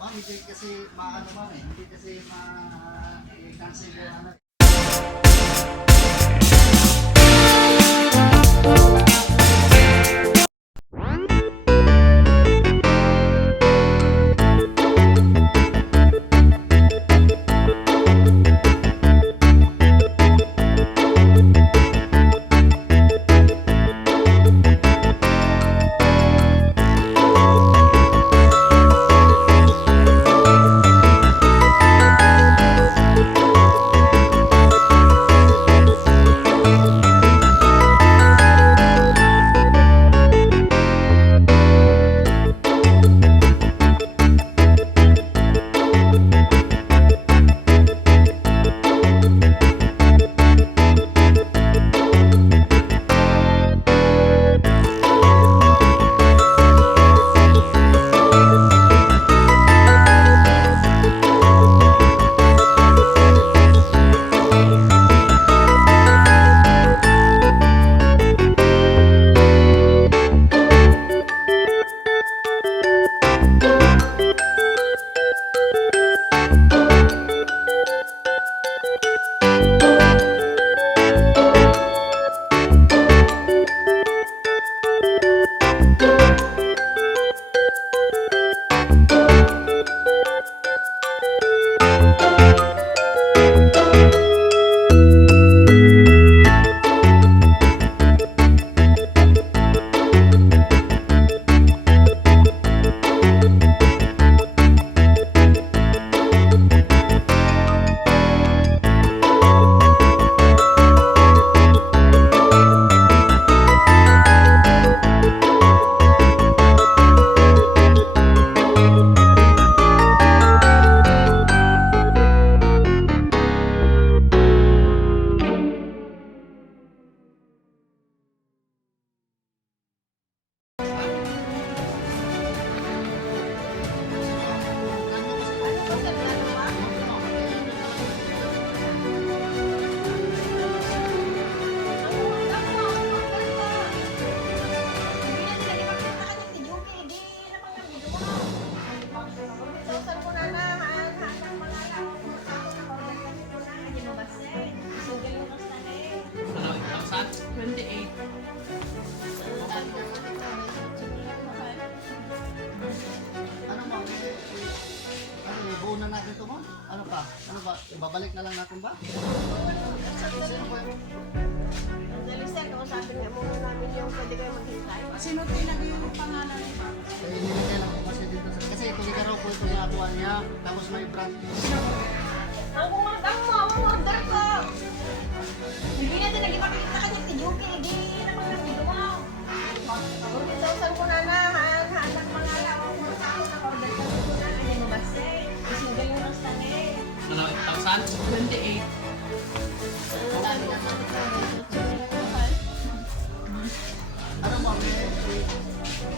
Ma'am, hindi kasi maano ma'am eh. Hindi kasi ma-cancel yung ano. Ano ma'am? Ano, ibuo na natin ito ma'am? Ano pa? Ano ba? Ibabalik na lang natin ba? Sino po yun? Sandali sir, kausapin nga muna namin yung pwede kayo maghintay. Sino tinag yung pangalan ni Ma'am? Eh, nilagay lang po kasi dito. Kasi ito raw po ito nakakuha niya. Tapos may brand. Ang order ko! Hindi natin nag-ipakita ka niya si Yuki. Hindi naman nang ginawa. 40,000 ko na nahan. Hanap mga lawang mga tao na order ko na. Hindi mo ba say? Single mo lang sa Ano, 1,028. Ano ma'am?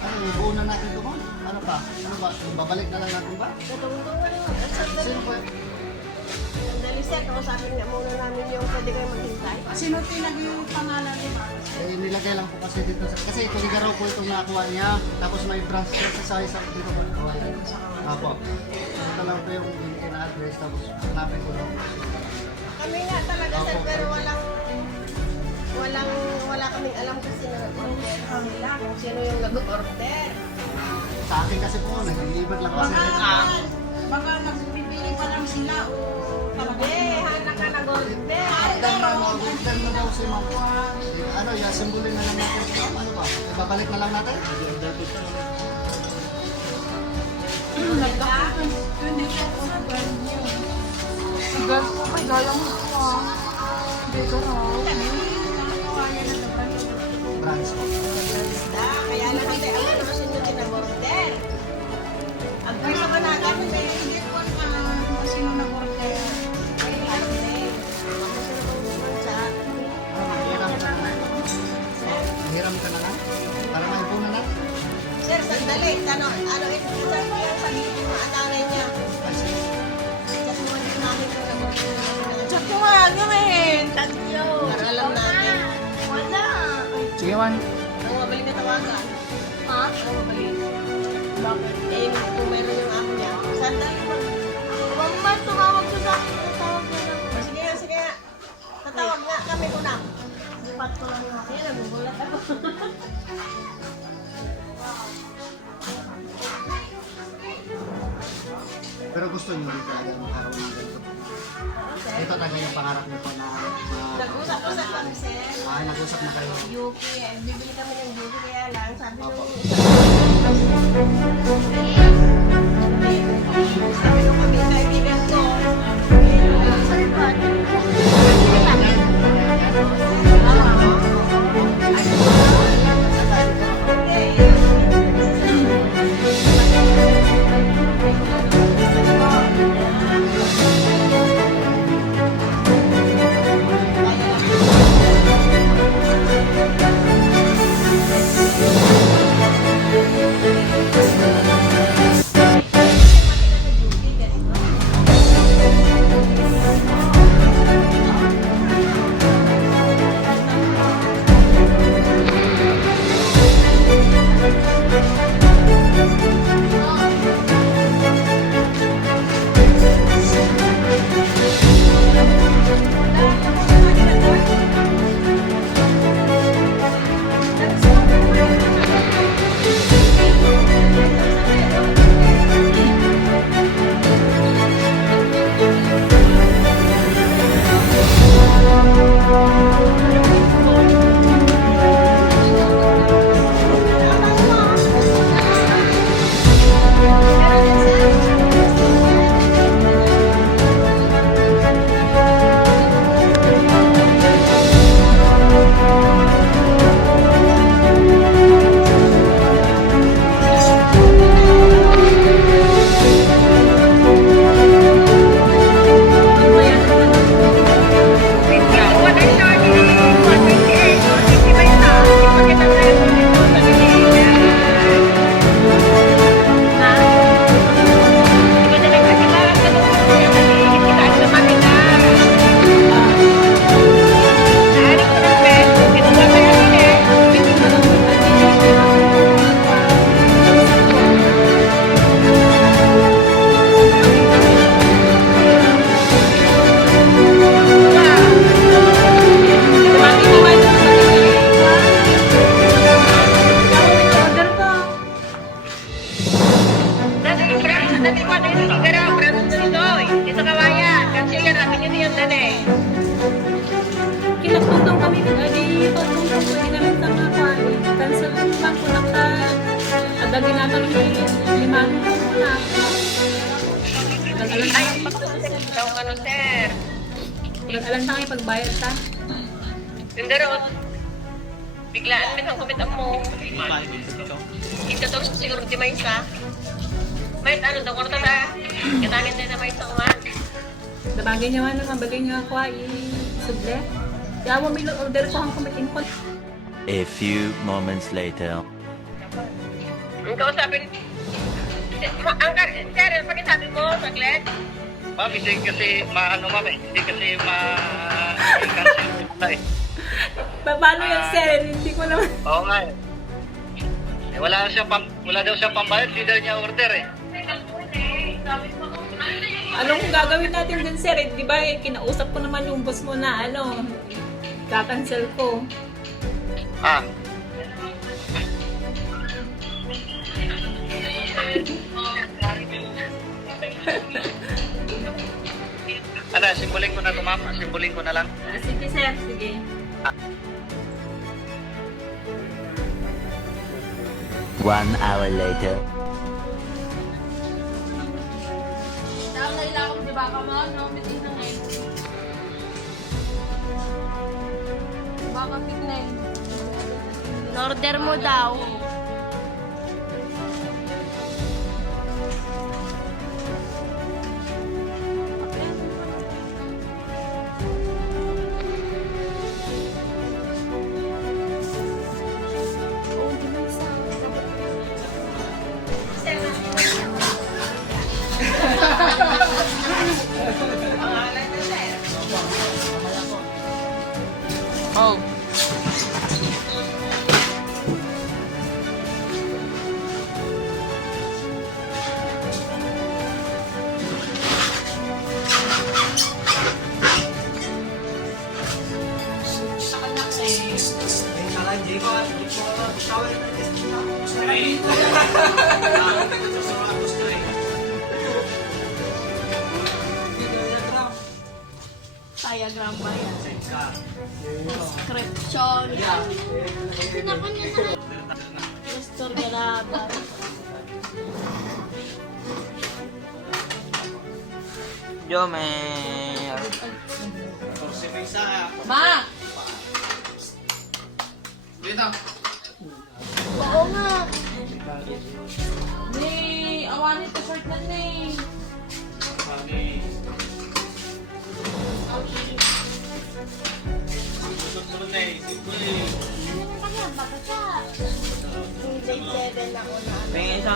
Ano, ibuo na natin ito ma'am? Ano pa? Ano ba? Ibabalik na lang natin ba? Natungtungan mo. Sino po yun? Sandali sir, kausapin nga muna namin yung pwede kayo maghintay. Sino tinag yung pangalan ni Ma'am? Eh, nilagay lang po kasi dito. Kasi ito raw po ito nakakuha niya. Tapos may branch sa isa dito po. Apo. Ito lang po yung LinkedIn address. Tapos hanapin ko lang. Kami nga talaga sir, pero wala kaming alam kung sino nag-order nila, kung sino yung nag-order. Sa akin kasi po, nag-deliver lang kasi. Baka nagbibili pa lang sila o talaga. Hindi, hanak ka nag-order. Return na daw si ma'am. Ano, simbolin na lang natin. Ano ba? Ibabalik na lang natin? Hindi siya po na brand new. Girl po, may galang mo po. Hindi ko na. Branch po. Kaya lang kasi alam naman sino yung nag-order. Ang first naman natin, Hindi po na sino nag-order. ay ate. Ako sino kung naman sa atin. Hiram ka na lang. Hiram ka na lang? Para maipon na lang? Sir, sandali. Ano isa yung sabihin mo atanay niya. Kasi, Just mo din namin kung nag-order. Check mo nga gawin. Tatlo. Para alam natin. Wala. Sige, man. Ang mabalik na tawagan. Ha? Ang mabalik. Bakit? Eh, kung meron yung amo niya, Sandali mo. Huwag man tumawag ko sa akin. Tatawag na lang. Sige nga, sige nga. Tatawag nga kami muna. Lipat ko lang nga. Kaya nagugulat ako. Pero gusto niyo rin talaga magkaroon ng ganito. Ito talaga yung pangarap niyo po na Nag-usap-usap kami, sir. nag-usap na kayo. Yuki, bibili kami ng Yuki kaya lang. Sabi Opo. nung sabi nung kami, kaibigan ko. Sorry po. Kinagtutong kami, di tutong ko pwede namin sa mga kain. Cancel lang po naka, adagi naman yung limang ko muna. Nag-alam tayo Ano, sir? nag-alam tayo pagbayad ta. Tindarot. Biglaan min ang kumita mo. Ito daw siguro di may isa. May ano daw korta na. Katangin din na may isa kuman. Dabagay niya man naman, bagay niya ako ay suble. Yawa may order ko ang kumitin ko. A few moments later. Ang kausapin. Ang Karen, pakisabi mo, saglit. Ma'am, hindi kasi maano ma'am eh. Hindi kasi cancel na eh. Paano yung sir? Hindi ko naman. Oo nga eh. Wala daw siyang pambayad, hindi daw niya order eh. Anong gagawin natin dun sir? Di ba kinausap ko naman yung boss mo na ano, kakancel ko. Ah. Ano, simbolin ko na ito ma'am. Simbolin ko na lang. Sige sir, sige. One hour later. Tama na ilang di ba ka mo? No, meeting na ngayon. Baka tignan. Order mo daw. Oh. Diagram ba yan? Description. Restore ka na ba? Jomer. Ma! Dito. Oo nga. Ni, awanin to short na ni. Grade 7 ako na. Tingin isa.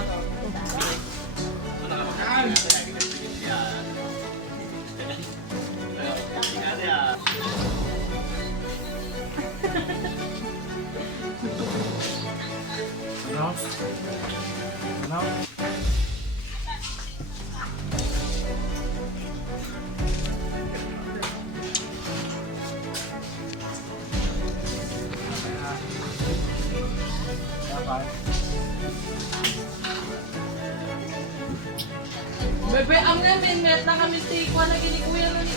Bebe, ang namin, met na kami si Kuya na ginikuya nun.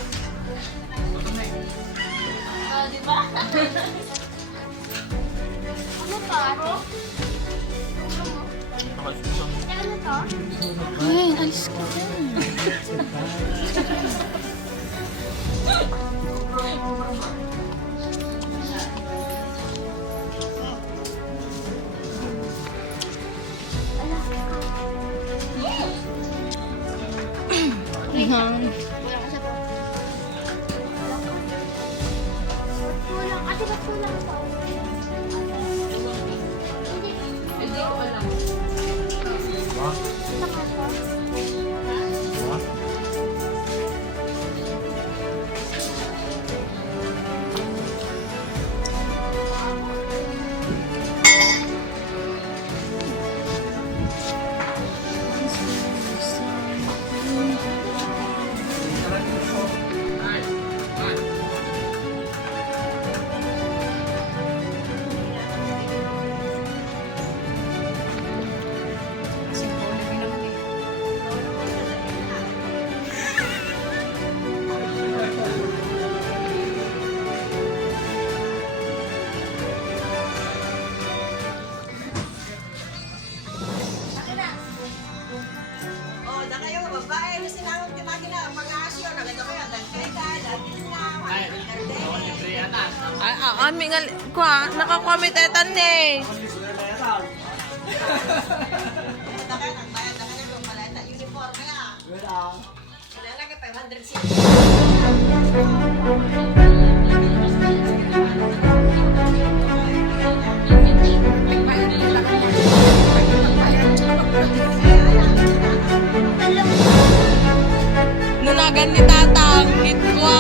Oh, di ba? Ano pa? Ano to? Ay, alis ka din. Kulang ka sa po. Kulang. Ate, ba't kulang ito? Hindi ko alam. Saka po. Oh, da kayo babae, na sinangon kita gina pag-aasyo, nagado kayo dagkay ka, dati na, Ami nga, kuha, nakakomit etan ni. da kayo nagbayad da kayo ng paleta uniform kaya. Wala na kay 500 Nunagan ni tatang, kit ko.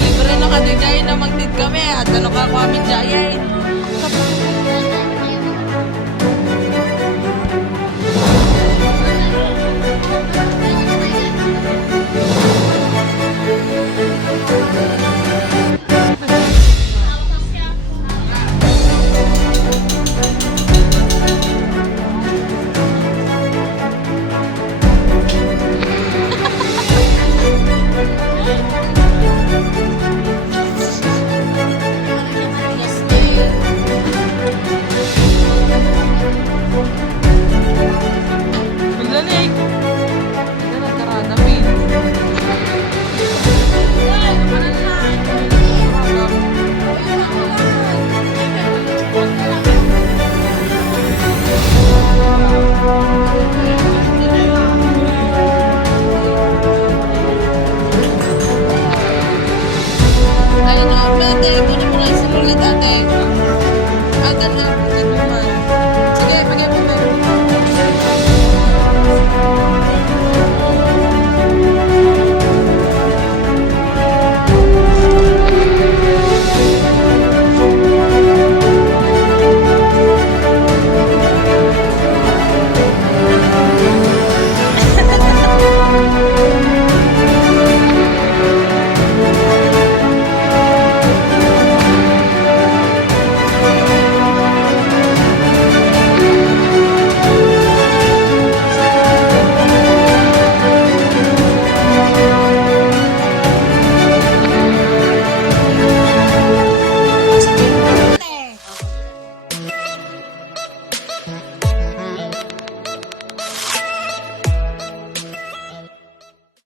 Libre na kadigay na magtid kami. At ano ka ko amin jayay.